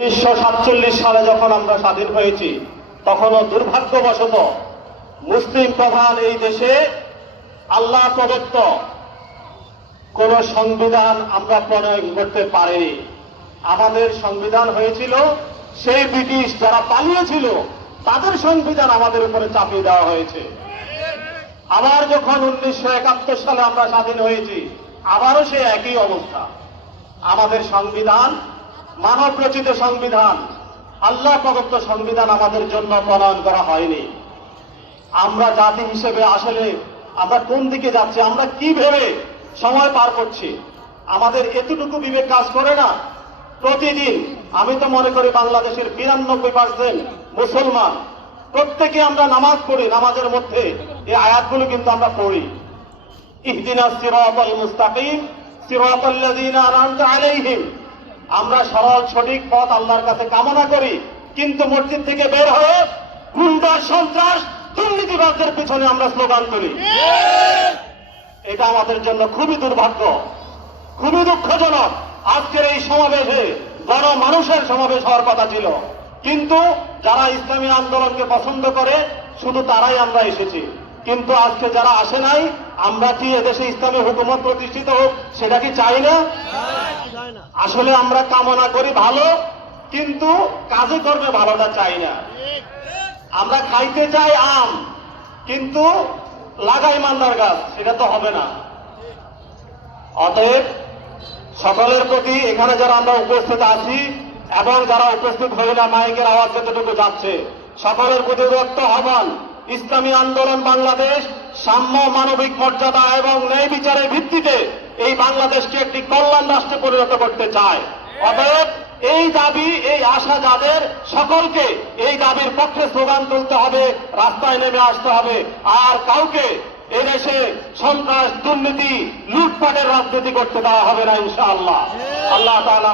1947 সালে যখন আমরা স্বাধীন হয়েছি তখনও দুর্ভাগ্যবশত মুসলিম প্রধান এই দেশে আল্লাহ প্রদত্ত কোন সংবিধান আমরা প্রণয়ন করতে পারিনি। আমাদের সংবিধান হয়েছিল সেই ব্রিটিশ যারা পালিয়েছিল তাদের সংবিধান আমাদের উপরে চাপিয়ে দেওয়া হয়েছে। আবার যখন 1971 সালে আমরা স্বাধীন হয়েছি আবারও সে একই অবস্থা। আমাদের সংবিধান মানব রচিত সংবিধান, আল্লাহ প্রদত্ত সংবিধান আমাদের জন্য প্রণয়ন করা হয়নি। আমরা জাতি হিসেবে আসলে আমরা কোন দিকে যাচ্ছি, আমরা কি ভেবে সময় পার করছি, আমাদের এতটুকু বিবেক কাজ করে না? প্রতিদিন আমি তো মনে করি বাংলাদেশের 92% মুসলমান প্রত্যেকে আমরা নামাজ পড়ি, নামাজের মধ্যে এই আয়াতগুলো কিন্তু আমরা পড়ি, ইহদিনাস সিরাতাল মুস্তাকিম সিরাতাল্লাযীনা আনআমতা আলাইহিম। আমরা সরল সঠিক পথ আল্লাহর কাছে কামনা করি, কিন্তু মসজিদ থেকে বের হয়ে গুন্ডা সন্ত্রাস দুর্নীতিবাজদের পিছনে আমরা স্লোগান করি। এটা আমাদের জন্য খুবই দুর্ভাগ্য, খুবই দুঃখজনক। আজকের এই সমাবেশে বড় মানুষের সমাবেশ হওয়ার কথা ছিল, কিন্তু যারা ইসলামী আন্দোলনকে পছন্দ করে শুধু তারাই আমরা এসেছি। কিন্তু আজকে যারা আসে নাই, আমরা কি এদেশে ইসলামী হুকুমত প্রতিষ্ঠিত হোক সেটা কি চাই না? আসলে আমরা কামনা করি ভালো, কিন্তু কাজে কর্মে ভালোটা চাই না। আমরা খাইতে চাই আম, কিন্তু লাগাই মান্দার গাছ, সেটা তো হবে না। অতএব সকলের প্রতি এখানে যারা আমরা উপস্থিত আছি এবং যারা উপস্থিত হই না, মাইকের আওয়াজ যতটুকু যাচ্ছে, সকলের প্রতি রক্ত আহ্বান, ইসলামী আন্দোলন বাংলাদেশ সাম্য, মানবিক মর্যাদা এবং ন্যায় বিচারের ভিত্তিতে এই বাংলাদেশকে একটি কল্যাণ রাষ্ট্রে পরিণত করতে চায়। অতএব এই দাবি, এই আশা যাদের, সকলকে এই দাবির পক্ষে স্লোগান তুলতে হবে, রাস্তায় নেমে আসতে হবে। আর কাউকে এদেশে সন্ত্রাস, দুর্নীতি, লুটপাটের রাজনীতি করতে দেওয়া হবে না ইনশাআল্লাহ। আল্লাহ তাআলা